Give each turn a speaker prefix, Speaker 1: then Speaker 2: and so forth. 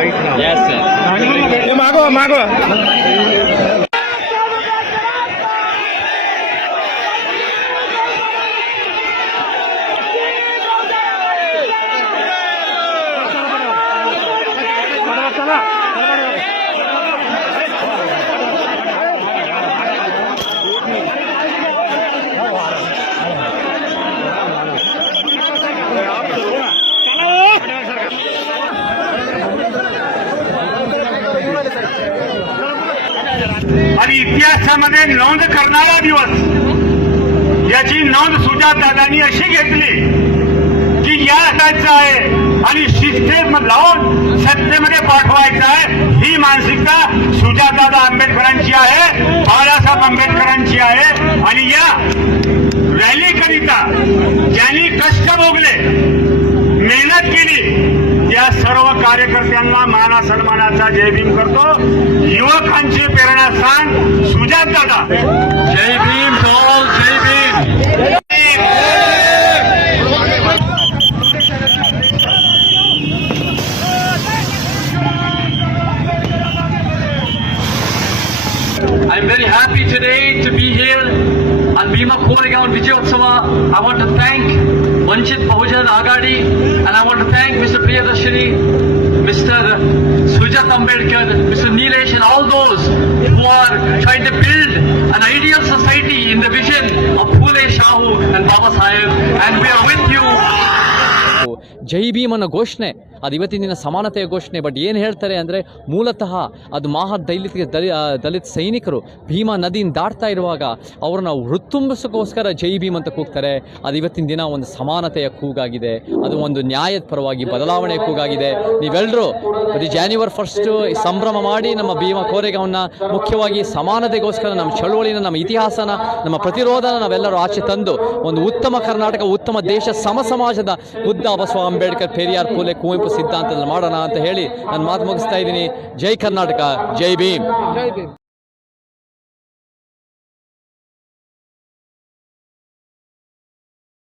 Speaker 1: right now.
Speaker 2: Yes, sir.
Speaker 3: Mago, Mago.
Speaker 4: आणि इतिहासामध्ये नोंद करणारा दिवस याची नोंद सुजातदादांनी अशी घेतली की या असायचं आहे आणि शिस्तेत लावून सत्तेमध्ये पाठवायचं आहे. ही मानसिकता सुजातदादा आंबेडकरांची आहे बाळासाहेब आंबेडकरांची आहे. आणि या रॅलीकरिता ज्यांनी कष्ट भोगले मेहनत केली त्या सर्व कार्यकर्त्यांना माना सन्मानाचा जय भीम करतो युवकांची प्रेरणास्थान सुजात दादा जय भीम जय Bhim
Speaker 5: I'm very happy today to be here on Bhima Koregaon Vijayotsava. I want to thank Vanchit Bahujan Agadi and I want to thank Mr. Priyadarshini, Mr. Sujat Ambedkar, Mr. Nilesh and all those who are trying to build an ideal society in the vision of Phule Shahu and Baba Sahib and we are with you.
Speaker 2: ಜೈ ಭೀಮನ ಘೋಷಣೆ, ಅದು ಇವತ್ತಿನ ದಿನ ಸಮಾನತೆಯ ಘೋಷಣೆ. But ಏನು ಹೇಳ್ತಾರೆ ಅಂದರೆ, ಮೂಲತಃ ಅದು ಮಹಾ ದಲಿತ ದಲಿ ದಲಿತ ಸೈನಿಕರು ಭೀಮಾ ನದಿನ ದಾಟ್ತಾ ಇರುವಾಗ ಅವ್ರನ್ನ ಹೃತ್ತುಂಬಿಸೋಕ್ಕೋಸ್ಕರ ಜೈ ಭೀಮ್ ಅಂತ ಕೂಗ್ತಾರೆ. ಅದು ಇವತ್ತಿನ ದಿನ ಒಂದು ಸಮಾನತೆಯ ಕೂಗಾಗಿದೆ. ಅದು ಒಂದು ನ್ಯಾಯದ ಪರವಾಗಿ ಬದಲಾವಣೆಯ ಕೂಗಾಗಿದೆ. ನೀವೆಲ್ಲರೂ ಪ್ರತಿ ಜಾನ್ಯುವರಿ ಫಸ್ಟು ಸಂಭ್ರಮ ಮಾಡಿ ನಮ್ಮ ಭೀಮ ಕೋರೆಗವನ್ನ ಮುಖ್ಯವಾಗಿ ಸಮಾನತೆಗೋಸ್ಕರ ನಮ್ಮ ಚಳುವಳಿನ, ನಮ್ಮ ಇತಿಹಾಸನ, ನಮ್ಮ ಪ್ರತಿರೋಧನ ನಾವೆಲ್ಲರೂ ಆಚೆ ತಂದು ಒಂದು ಉತ್ತಮ ಕರ್ನಾಟಕ, ಉತ್ತಮ ದೇಶ ಸಮ ಸಮಾಜದ ಬಸವ ಅಂಬೇಡ್ಕರ್ ಪೆರಿಯಾರ್ ಪೂಲೆ ಕುವೆಂಪು ಸಿದ್ಧಾಂತದಲ್ಲಿ ಮಾಡೋಣ ಅಂತ ಹೇಳಿ ನಾನು ಮಾತು ಮುಗಿಸ್ತಾ ಇದ್ದೀನಿ. ಜೈ ಕರ್ನಾಟಕ ಜೈ ಭೀಮ್.